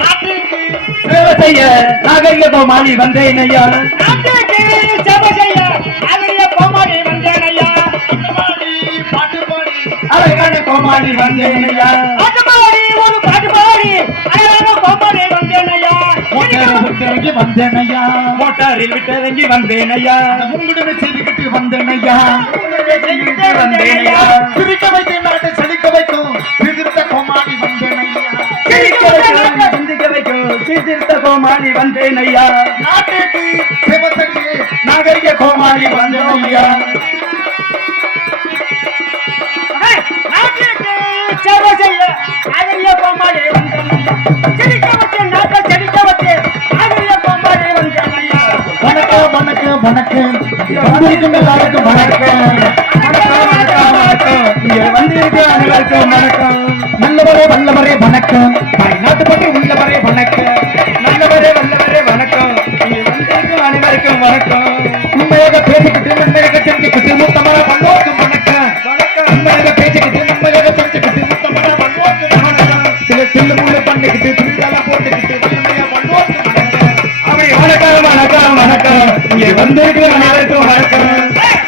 நாட்டுக்கு செய்ய நாகரிக வந்தேன் ஐயா. நாட்டுக்கு சேவை செய்ய நாகரிக பாடி அழகான கோமாளி வந்தேன் ஐயா பாட்டு பாடி ஒரு பாட்டு பாடி அழகான கோமாளி வந்தேன் ஐயா விட்டிறங்கி வந்தேன் ஐயா மோட்டாரில் விட்டிறங்கி வந்தேன் ஐயா உங்களுடைய செய்துக்கிட்டு வந்தேன் ஐயா வந்தேன் ஐயா சிரிக்க வைத்து நாட்டை செழிக்க வைக்கும் எதிர்த்த கோமாளி வந்தேன் ஐயா சிரிக்க வைக்கும், சிந்திக்க வைக்கும் சீர்திருத்த கோமாளி வந்தேன் ஐயா நாட்டுக்கு சேவை செய்ய நாகரிக கோமாளி வந்தேன் ஐயா வணக்கம். வணக்கம் வணக்கம் எல்லாருக்கும் வணக்கம் வணக்கம் நல்லவரே வல்லவரே வணக்கம் தாய் நாட்டுப்பற்றி உள்ளவரே வணக்கம் நல்லவரே வல்லவரே வணக்கம் அனைவருக்கும் வணக்கம் உண்மையாக பேசிக்கிட்டு நன்மையாக செஞ்சுக்கிட்டு முத்தமர பல்லோக்கம் சில முள்ளு பண்ணிக்கிட்டு திருடெல்லாம் போட்டுக்கிட்டு வல்லமையா பல்லோருக்கு வணக்கம் வணக்கம் வணக்கம் வணக்கம். இங்கே வந்திருக்கிற அனைவருக்கும் வணக்கம்.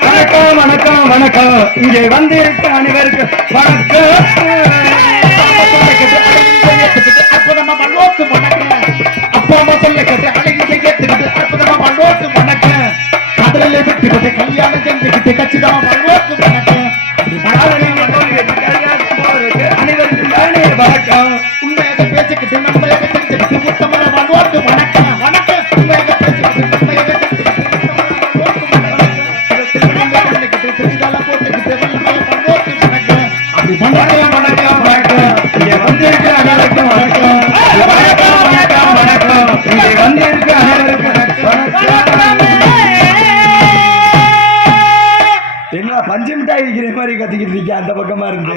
வணக்கம் வணக்கம் வணக்கம். இங்கே வந்திருக்க அனைவருக்கும் வணக்கம். அற்புதமா பல்லோருக்கு வணக்கம். அப்பா அம்மா சொல்ல கேட்டு அழகி செய்யத்துக்கிட்டு அற்புதமா வணக்கம். விட்டுக்கிட்டு கல்யாணம் செஞ்சுக்கிட்டு கச்சிதமா அந்த பக்கமா இருந்து.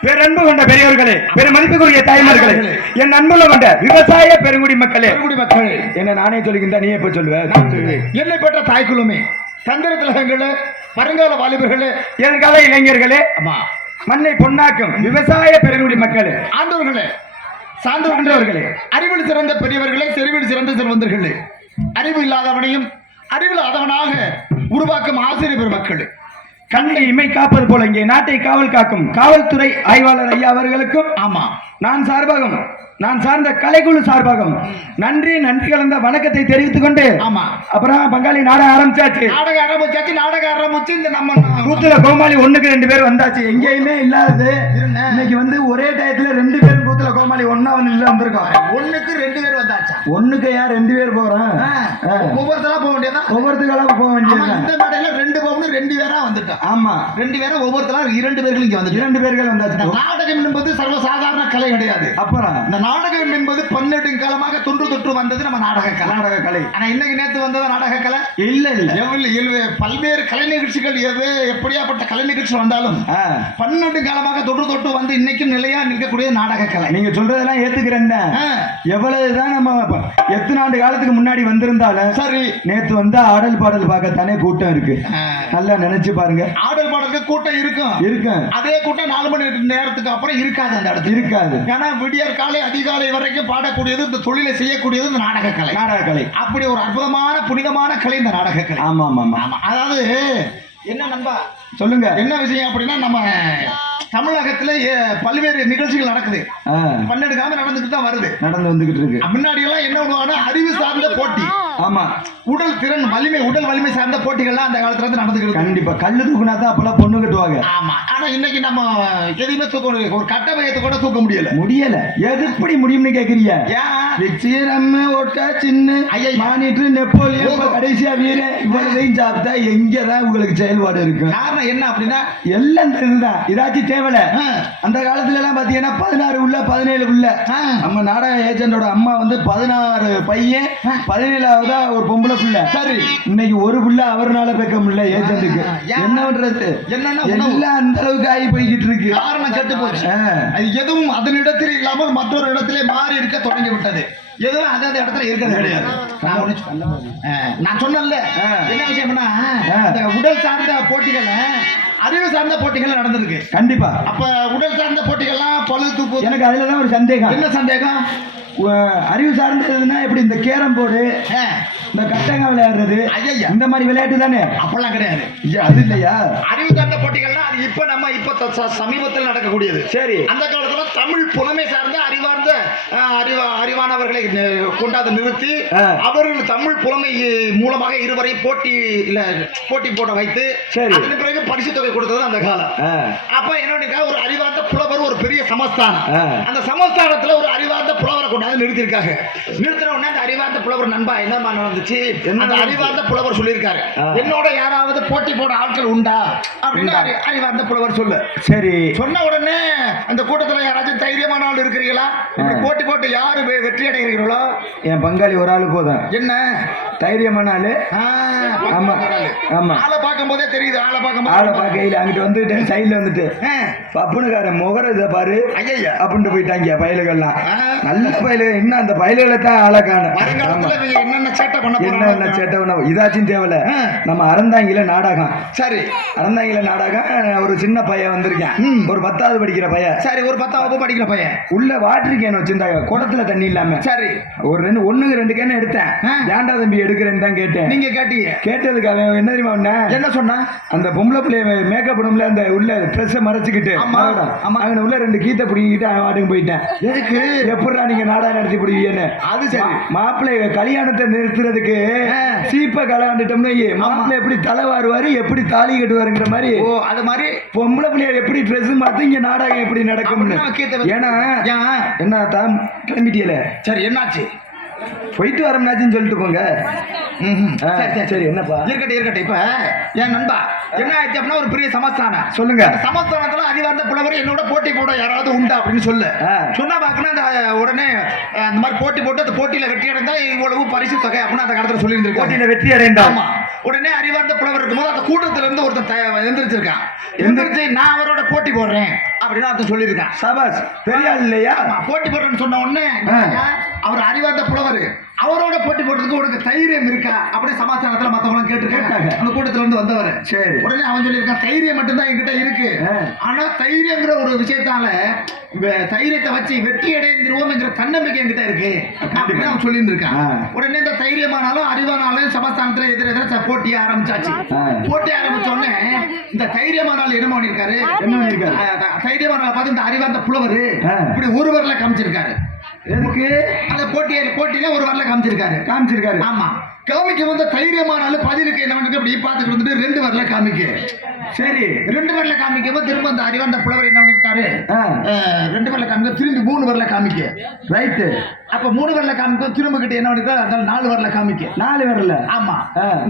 பேரன்பு கொண்ட பெரியவர்களே பெரும் மதிப்புக்குரிய தாய்மார்களே என் அன்புள்ள கொண்ட விவசாய பெருங்குடி மக்களே. பெருங்குடி மக்கள். என்ன நானே சொல்லிக்கிட்டா நீ எப்ப சொல்லுவ. என்னை பெற்ற தாய்க்குழுமே தந்திர திலகங்களே வருங்கால வாலிபர்களே. எதிர்கால இளைஞர்களே ஆமா. மண்ணை பொன்னாக்கும் விவசாய பெருங்குடி மக்களே. ஆண்டவர்களே ஆண்டவர்களே. அறிவில் சிறந்த பெரியவர்களே செறிவில் சிறந்த செல்வந்தர்களே. அறிவு இல்லாதவனையும் அறிவில்லாதவனாக உருவாக்கும் ஆசிரியர் பெருமக்களே. கண்ணை இமை காப்பது போல இங்கே நாட்டை காவல் காக்கும் காவல்துறை ஆய்வாளர் ஐயா அவர்களுக்கும் ஆமா. நான் சார்பாகவும் நான் சார்ந்த கலைக்குழு சார்பாகவும் நன்றி நன்றி கலந்த வணக்கத்தை தெரிவித்துக் கொண்டு ஆமா. அப்புறம் பங்காளி நாட ஆரம்பிச்சாச்சு. நாடக ஆரம்பிச்சாச்சு நாடக ஆரம்பிச்சு இந்த நம்ம கூத்துல கோமாளி ஒண்ணுக்கு ரெண்டு பேர் வந்தாச்சு. எங்கேயுமே இல்லாதது. இன்னைக்கு வந்து ஒரே டயத்துல ரெண்டு பேரும் கூத்துல கோமாளி ஒன்னா வந்து இல்ல வந்திருக்கோம். ஒண்ணுக்கு ரெண்டு பேர் வந்தாச்சா? ஒண்ணுக்கு யார் ரெண்டு பேர் போறோம்? ஒவ்வொருத்தரா போக வேண்டியதா? ஒவ்வொருத்துக்கெல்லாம் போக வேண்டியது. இந்த மேடையில ரெண்டு பவுன் ரெண்டு பேரா வந்துட்டோம். ஆமா. ரெண்டு பேரும் ஒவ்வொருத்தரா இரண்டு பேர்கள் இங்க வந்துட்டோம். இரண்டு பேர்கள் வந்தாச்சு. நாடகம் என்பது சர்வசாதாரண கலை கிடையாது. அப்புறம் இந்த நாடகம் என்பது பன்னெண்டு காலமாக தொன்று தொற்று வந்தது நம்ம நாடக கலை. கர்நாடக கலை. ஆனா இன்னைக்கு நேத்து வந்தது நாடக கலை? இல்ல இல்ல. பல்வேறு கலை நிகழ்ச்சிகள் எது எப்படியாப்பட்ட கலை நிகழ்ச்சி வந்தாலும் பன்னெண்டு காலமாக தொற்று தொட்டு வந்து இன்னைக்கும் நிலையா நிற்கக்கூடிய நாடக கலை. நீங்க சொல்றதெல்லாம் ஏத்துக்கிறேன் எவ்வளவுதான் நம்ம எத்தனை ஆண்டு காலத்துக்கு முன்னாடி வந்திருந்தாலும் சரி. நேத்து வந்து ஆடல் பாடல் பார்க்கத்தானே கூட்டம் இருக்கு. நல்லா நினைச்சு பாருங்க. ஆடல் பாடலுக்கு கூட்டம் இருக்கும். இருக்கும். அதே கூட்டம் நாலு மணி நேரத்துக்கு அப்புறம் இருக்காது அந்த இடத்துல. இருக்காது. ஏன்னா விடியற் காலை அதிகாலை வரைக்கும் பாடக்கூடியது இந்த தொழிலை செய்யக்கூடியது இந்த நாடக கலை நாடக கலை அப்படி ஒரு அற்புதமான புனிதமான கலை இந்த நாடக கலை ஆமா ஆமா. ஆமா அதாவது என்ன நண்பா? சொல்லுங்க. என்ன விஷயம் அப்படின்னா நம்ம தமிழகத்துல பல்வேறு நிகழ்ச்சிகள் நடக்குது. பன்னெண்டு காலம் நடந்துட்டு தான் வருது. நடந்து வந்துகிட்டு இருக்கு. முன்னாடி எல்லாம் என்ன பண்ணுவாங்கன்னா அறிவு சார்ந்த போட்டி. ஆமா. உடல் திறன் வலிமை உடல் வலிமை சார்ந்த போட்டிகள்லாம் அந்த காலத்துல இருந்து நடந்துக்கிட்டு இருக்கு. கண்டிப்பா. கல்லு தூக்குனா தான் அப்பெல்லாம் பொண்ணு கட்டுவாங்க. ஆமா. ஆனா இன்னைக்கு நம்ம எதையுமே தூக்க முடியல. ஒரு கட்ட வயத்தை கூட தூக்க முடியல. முடியல. எது எப்படி முடியும்னு கேக்குறீங்க? ஏன்? நிச்சயம் ஓட்டா சின்ன. மானிட்டு நெப்போலியன் ஓஹோ. கடைசியா வீரன் இவ்வளவையும் சாப்பிட்டா எங்கதான் உங்களுக்கு செயல்பாடு இருக்கும் காரணம் என்ன அப்படின்னா எல்லாம் தெரிஞ்சுதான். இதாச்சும் தேவல. அந்த காலத்துல எல்லாம் பாத்தீங்கன்னா பதினாறு உள்ள பதினேழு உள்ள. நம்ம நாடக ஏஜென்டோட அம்மா வந்து பதினாறு பையன் பதினேழாவதா ஒரு பொம்பளை புள்ள. சரி. இன்னைக்கு ஒரு புள்ள அவர்னால பேக்க முடியல ஏஜென்ட்டுக்கு? என்ன பண்றது? என்னன்னா? எல்லாம் அந்த அளவுக்கு ஆகி போய்கிட்டு இருக்கு. காரணம் கெட்டு போச்சு. அது எதுவும் அதனிடத்தில் இல்லாமல் மற்றொரு இடத்திலே மாறி இருக்க தொடங்கி விட்டது. எதுவும் அந்த இடத்துல இருக்கிறது கிடையாது. நான் ஒண்ணு நான் சொன்னேன்ல. ஆ. என்ன விஷயம்னா உடல் சார்ந்த போட்டிகள் அறிவு சார்ந்த போட்டிகள் நடந்திருக்கு. கண்டிப்பா. அப்ப உடல் சார்ந்த போட்டிகள்லாம் பழு தூக்கு எனக்கு அதுலதான் ஒரு சந்தேகம். என்ன சந்தேகம்? அறிவு சார்ந்ததுன்னா எப்படி இந்த கேரம் போர்டு இந்த கட்டங்க விளையாடுறது. இந்த மாதிரி விளையாட்டு தானே? அப்பெல்லாம் கிடையாது. அது இல்லையா? அறிவு சார்ந்த போட்டிகள்னா அது இப்ப நம்ம இப்ப சமீபத்தில் நடக்கக்கூடியது. சரி. அந்த காலத்துல தமிழ் புலமை சார்ந்த அறிவார்ந்த அறிவா அறிவானவர்களை கொண்டாந்து நிறுத்தி. அவர்கள் தமிழ் புலமை மூலமாக இருவரை போட்டி இல்ல போட்டி போட வைத்து. அதன் பிறகு பரிசு தொகை கொடுத்தது அந்த காலம். அப்ப என்னன்னா ஒரு அறிவார்ந்த புலவர் ஒரு பெரிய சமஸ்தானம். அந்த சமஸ்தானத்துல ஒரு அறிவார்ந்த புலவரை கொண்டாந்து நிறுத்திருக்காங்க நிறுத்தின உடனே அந்த அறிவார்ந்த புலவர் நண்பா என்னமா நடந்துச்சு? அந்த? அறிவார்ந்த புலவர் சொல்லியிருக்காரு. என்னோட யாராவது போட்டி போட ஆட்கள் உண்டா? அப்படின்னு அறிவார்ந்த புலவர் சொல்லு. சரி. சொன்ன உடனே அந்த கூட்டத்துல யாராச்சும் தைரியமான ஆள் இருக்கிறீங்களா ஆ. போட்டி போட்டு யாரு வெற்றி அடைகிறீர்களோ என் பங்காளி ஒரு ஆளு போதும். என்ன? தைரியமான ஆளு. ஆ, ஆமா. ஆமா. ஆளை பார்க்கும் போதே தெரியுது ஆளை பார்க்கும் ஆளை பார்க்கையில அங்கிட்டு வந்துட்டு சைடுல வந்துட்டு. ஆ. பப்புனுக்காரன் முகர இதை பாரு. ஐயையா. அப்படின்ட்டு போயிட்டாங்க பயலுகள்லாம். நல்ல பயலுக என்ன அந்த பயலுகளை தான் ஆளை காணும் என்னென்ன சேட்டை பண்ண சேட்டை பண்ண இதாச்சும் தேவையில்ல. நம்ம அறந்தாங்கில நாடகம். சரி. அறந்தாங்கில நாடகம் ஒரு சின்ன பையன் வந்திருக்கேன். ஒரு பத்தாவது படிக்கிற பையன். சரி ஒரு பத்தாம் வகுப்பு படிக்கிற பையன். உள்ள வாட்டர் கேன் வச்சிருந்தாங்க. குடத்துல தண்ணி இல்லாம. சரி. ஒரு ரெண்டு ஒண்ணுக்கு ரெண்டு கேன் எடுத்தேன். ஆ. ஏன்டா தம்பி எடுக்கிறேன்னு தான் கேட்டேன். நீங்க கேட்டீங்க. கேட்டதுக்கு அவன் என்ன தெரியுமா பண்ண என்ன சொன்னா? அந்த பொம்பளை பிள்ளைய மேக்கப் பண்ணும்ல அந்த உள்ள ட்ரெஸ்ஸை மறைச்சிக்கிட்டு. ஆமா. அவனை உள்ள ரெண்டு கீத்தை பிடிக்கிட்டு அவன் வாட்டுக்கு போயிட்டேன். எதுக்கு? எப்படிடா நீங்க நாடகம் நடத்தி பிடிவீங்கன்னு? அது சரி. மா- மாப்பிள்ளை கல்யாணத்தை நிறுத்துறதுக்கு. சீப்ப கலாண்டுட்டோம்னு. மாப்பிள்ளை எப்படி தலை வாருவாரு எப்படி தாலி கட்டுவாருங்கிற மாதிரி. ஓ அது மாதிரி பொம்பளை பிள்ளைய எப்படி ட்ரெஸ் மாத்தி இங்க நாடகம் எப்படி நடக்கும்னு. ஏன்னா ஏன்? என்ன தான் கிளம்பிட்டியல? சரி என்னாச்சு? போயிட்டு வரம்னாச்சுன்னு சொல்லிட்டு போங்க. சரி சரி. என்னப்பா? இருக்கட்டும் இருக்கட்டும். இப்ப என் நண்பா என்ன ஆயிடுச்சு அப்படின்னா ஒரு பெரிய சமஸ்தானம். சொல்லுங்க. சமஸ்தானத்துல அறிவார்ந்த புலவர் என்னோட போட்டி போட யாராவது உண்டா அப்படின்னு சொல்லு. சொன்னா பாக்கணும் அந்த உடனே அந்த மாதிரி போட்டி போட்டு அந்த போட்டியில வெற்றி அடைந்தா இவ்வளவு பரிசு தொகை அப்படின்னு அந்த காலத்துல சொல்லி போட்டியில வெற்றி அடைந்தான் ஆமா. உடனே அறிவார்ந்த புலவர் இருக்கும்போது அந்த கூட்டத்துல இருந்து ஒருத்தன் எந்திரிச்சிருக்கான் எந்திரிச்சு நான் அவரோட போட்டி போடுறேன் அப்படின்னு ஒருத்தன் சொல்லியிருக்கான். சபாஸ் பெரிய இல்லையா? போட்டி போடுறேன்னு சொன்ன உடனே. அவர் அறிவார்ந்த புலவர் அவரோட போட்டி போடுறதுக்கு உனக்கு தைரியம் இருக்கா அப்படி சமாச்சாரத்துல மத்தவங்க கேட்டிருக்காங்க. அந்த கூட்டத்துல இருந்து வந்தவர் சரி. உடனே அவன் சொல்லியிருக்கான் தைரியம் மட்டும்தான் என்கிட்ட இருக்கு. ஆனா தைரியங்கிற ஒரு விஷயத்தால தைரியத்தை வச்சு வெற்றி அடைந்துருவோம்ங்கிற தன்னம்பிக்கை என்கிட்ட இருக்கு அப்படின்னு அவன் சொல்லிட்டு இருக்கான். உடனே இந்த தைரியமானாலும் அறிவானாலும் சமஸ்தானத்துல எதிர எதிர போட்டிய ஆரம்பிச்சாச்சு. போட்டி ஆரம்பிச்ச உடனே இந்த தைரியமானால் என்ன பண்ணிருக்காரு என்ன பண்ணிருக்காரு? தைரியமான பார்த்து இந்த அறிவார்ந்த புலவர். இப்படி ஒரு வரல காமிச்சிருக்காரு எதுக்கு? அந்த போட்டியில போட்டியில ஒரு வரல காமிச்சிருக்காரு. காமிச்சிருக்காரு. ஆமா. காமிக்க வந்த தைரியமானாலும் பதிலுக்கு என்ன பண்ணிட்டு இப்படி பார்த்துட்டு வந்துட்டு ரெண்டு வரல காமிக்க. சரி ரெண்டு வரல காமிக்க திரும்ப அந்த அறிவார்ந்த புலவர் என்ன பண்ணிருக்காரு? ரெண்டு வரல காமிக்க திரும்பி மூணு வரல காமிக்க. ரைட்டு. அப்ப மூணு வரல காமிக்க திரும்ப கிட்ட என்ன பண்ணிருக்காரு அதனால நாலு வரல காமிக்க. நாலு வரல? ஆமா.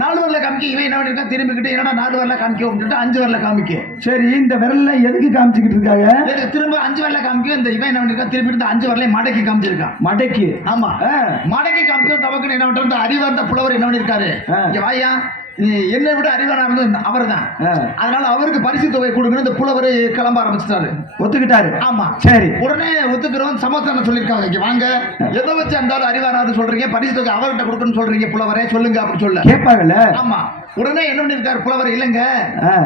நாலு வரல காமிக்க இவன் என்ன பண்ணிருக்கா? திரும்பிக்கிட்டு என்னடா நாலு வரல காமிக்க அப்படின்ட்டு அஞ்சு வரல காமிக்க. சரி இந்த விரல்ல எதுக்கு காமிச்சுக்கிட்டு இருக்காங்க? திரும்ப அஞ்சு வரல காமிக்க இந்த இவன் என்ன பண்ணிருக்கா? திரும்பி இந்த அஞ்சு வரலையும் மடக்கி காமிச்சிருக்கான். மடைக்கு? ஆமா. மடக்கி காமிக்க தவக்குன்னு என்ன பண்றது அறிவார்ந்த புலவர் என்ன பண்ணிருக்காரு? வாயா. என்னை விட அறிவானா அவர் தான். அதனால அவருக்கு பரிசு தொகை கொடுங்கன்னு இந்த புலவர் கிளம்ப ஆரம்பிச்சிட்டாரு. ஒத்துக்கிட்டாரு. ஆமா. சரி. உடனே ஒத்துக்கிறோம் சமாதானம் சொல்லியிருக்காங்க. வாங்க. எதை வச்சு அந்த ஆள் அறிவானாரு சொல்றீங்க? பரிசு தொகை அவர்கிட்ட கொடுக்கணும்னு சொல்றீங்க புலவரே? சொல்லுங்க அப்படின்னு சொல்ல. கேட்பாங்கல்ல? ஆமா. உடனே என்ன பண்ணிருக்காரு புலவர்? இல்லைங்க.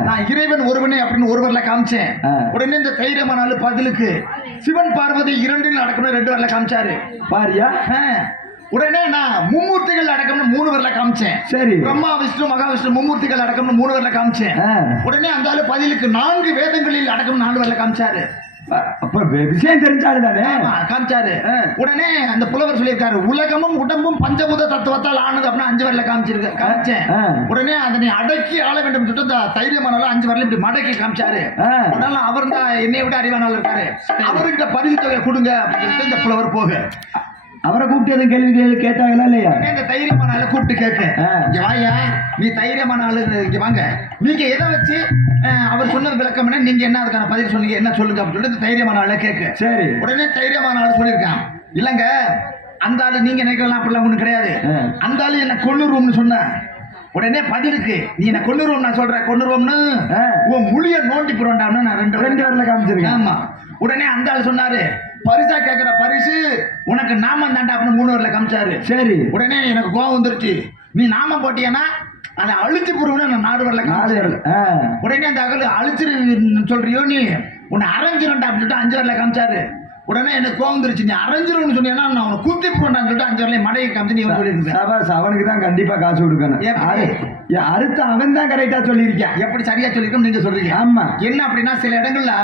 நான் இறைவன் ஒருவனே அப்படின்னு ஒருவர்ல காமிச்சேன். உடனே இந்த தைரியமான பதிலுக்கு சிவன் பார்வதி இரண்டில் நடக்கணும் ரெண்டு வரல காமிச்சாரு. பாரியா. உடனே நான் மும்மூர்த்திகள் அடக்கம்னு மூணு வரல காமிச்சேன். சரி. பிரம்மா விஷ்ணு மகாவிஷ்ணு மும்மூர்த்திகள் அடக்கம்னு மூணு வரல காமிச்சேன். உடனே அந்த ஆளு பதிலுக்கு நான்கு வேதங்களில் அடக்கம் நாலு வரல காமிச்சாரு. அப்ப விஷயம் தெரிஞ்சாலு தானே? காமிச்சாரு. உடனே அந்த புலவர் சொல்லியிருக்காரு உலகமும் உடம்பும் பஞ்சபூத தத்துவத்தால் ஆனது அப்படின்னு அஞ்சு வரல காமிச்சிருக்க காமிச்சேன். உடனே அதனை அடக்கி ஆள வேண்டும் சொல்லிட்டு இந்த தைரியமானால அஞ்சு வரல இப்படி மடக்கி காமிச்சாரு. அதனால அவர் தான் என்னை விட அறிவானால இருக்காரு. அவர்கிட்ட பரிசு தொகை கொடுங்க அப்படின்னு இந்த புலவர் போக. அவரை கூப்பிட்டு எதுவும் கேள்வி கேள்வி கேட்டாங்களா இல்லையா? இந்த தைரியமான ஆளை கூப்பிட்டு கேட்க. இங்க வாயா நீ தைரியமான ஆளு இங்க வாங்க. நீங்க எதை வச்சு அவர் சொன்னது விளக்கம் என்ன நீங்க என்ன அதுக்கான பதில் சொன்னீங்க என்ன சொல்லுங்க அப்படின்னு சொல்லிட்டு தைரியமான ஆளை கேட்க. சரி. உடனே தைரியமான ஆளு சொல்லியிருக்கான். இல்லங்க அந்த ஆளு நீங்க நினைக்கலாம் அப்படிலாம் ஒண்ணும் கிடையாது. அந்த ஆளு என்ன கொன்னுருவோம்னு சொன்னேன் உடனே பதிலுக்கு நீ என்ன கொன்னுருவோம் நான் சொல்றேன் கொன்னுருவோம்னு. ஆ. உன் முழிய நோண்டி புரண்டான்னு நான் ரெண்டு ரெண்டு வரல காமிச்சிருக்கேன். ஆமா. உடனே அந்த ஆள் சொன்னாரு பரிசா கேக்குற பரிசு உனக்கு நாமம் தாண்டா அப்படின்னு மூணு வரல காமிச்சாரு. சரி. உடனே எனக்கு கோவம் வந்துருச்சு. நீ நாமம் போட்டியனா அதை அழிச்சு போடுவேன்னு நான் நாடு வரல காமிச்சாரு வரல. உடனே அந்த அகல் அழிச்சிரு சொல்றியோ நீ? உன்னை அரைஞ்சிருண்டா அப்படின்னு சொல்லிட்டு அஞ்சு வரல காமிச்சாரு. உடனே எனக்கு கோவம் நீ அரைஞ்சிரும்னு சொன்னீங்கன்னா நான் உன்னை குத்தி போடான்னு சொல்லிட்டு அஞ்சு வரல மடையை காமிச்சு நீ சொல்லியிருந்தேன் சபாஸ் அவனுக்கு தான் கண்டிப்பா காசு கொடுக்கணும். அடுத்து அவன் தான் கரெக்டா சொல்லியிருக்கான். எப்படி சரியா சொல்லிருக்கோம் நீங்க சொல்றீங்க? ஆமா. என்ன அப்படின்னா சில இடங்கள்ல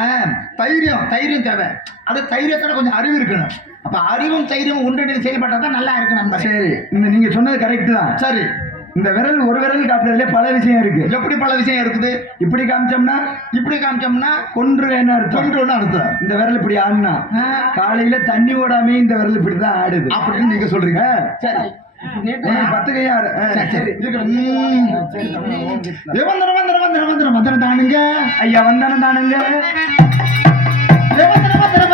தைரியம் தைரியம் தேவை. அது தைரியத்தோட கொஞ்சம் அறிவு இருக்கணும். அப்ப அறிவும் தைரியமும் ஒன்றிணைந்து செயல்பட்டா தான் நல்லா இருக்கு நண்பரே. சரி. இந்த நீங்க சொன்னது கரெக்ட் தான். சரி. இந்த விரல் ஒரு விரல் காட்டுறதுல பல விஷயம் இருக்கு. எப்படி பல விஷயம் இருக்குது? இப்படி காமிச்சோம்னா இப்படி காமிச்சோம்னா கொன்று வேணும் அர்த்தம். ஒன்று அர்த்தம். இந்த விரல் இப்படி ஆடுனா காலையில தண்ணி ஓடாமே இந்த விரல் இப்படி தான் ஆடுது. அப்படின்னு நீங்க சொல்றீங்க? சரி. பத்து கையா ஆடு. ஆ, சரி, சரி. சரி. ம். ஏ, வந்தனம், வந்தனம், வந்தனம், வந்தனம், வந்தனம் தானுங்க. ஐயா வந்தானே தானுங்க. ஏ, வந்தனம், வந்தனம்,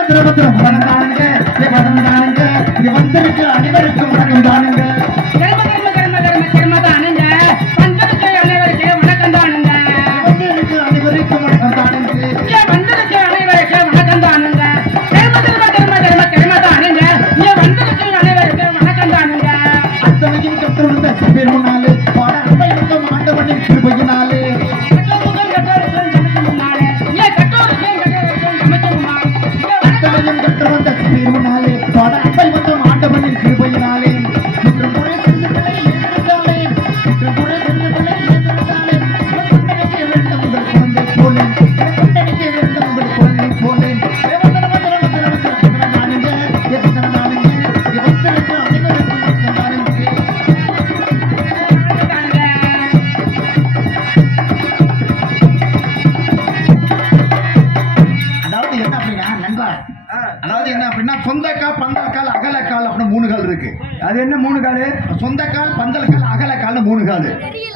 அது என்ன மூணு காலு? சொந்தக்கால் பந்தல்கால் அகலக்கால்னு மூணு கால்.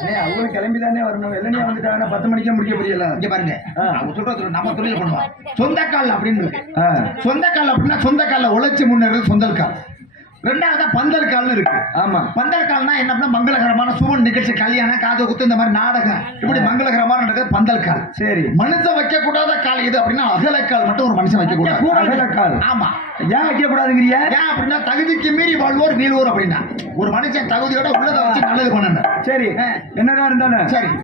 ஏய், அவங்களும் கிளம்பி தானே வரணும் வெள்ளனியா வந்துட்டாங்கன்னா பத்து மணிக்கே முடிக்க புரியல இங்க பாருங்க. அவங்க சொல்றது நம்ம தொழில் பண்ணுவோம். சொந்தக்கால் அப்படின்னு இருக்கு ஆ, சொந்தக்கால் அப்படின்னா சொந்தக்கால்ல உழைச்சி முன்னேறது சொந்தல் கால். ரெண்டாவதா பந்தல் கால்னு இருக்கு. ஆமா. பந்தல் கால்னா என்ன அப்படின்னா மங்களகரமான சுபன் நிகழ்ச்சி கல்யாணம் காது குத்து இந்த மாதிரி நாடகம். இப்படி மங்களகரமான நடக்கிறது பந்தல் கால். சரி. மனுஷன் வைக்க கூடாத கால் எது அப்படின்னா அகலக்கால் மட்டும் ஒரு மனுஷன் வைக்க கூடாது அகலக்கால் ஆமா. ஏன் வைக்க கூடாதுங்கிறியா ஏன் அப்படின்னா தகுதிக்கு மீறி வாழ்வோர் வீழ்வோர் அப்படின்னா. ஒரு மனுஷன் தகுதியோட உள்ளதை வச்சு நல்லது பண்ணணும். சரி. என்னதான் இருந்தாலும். சரி.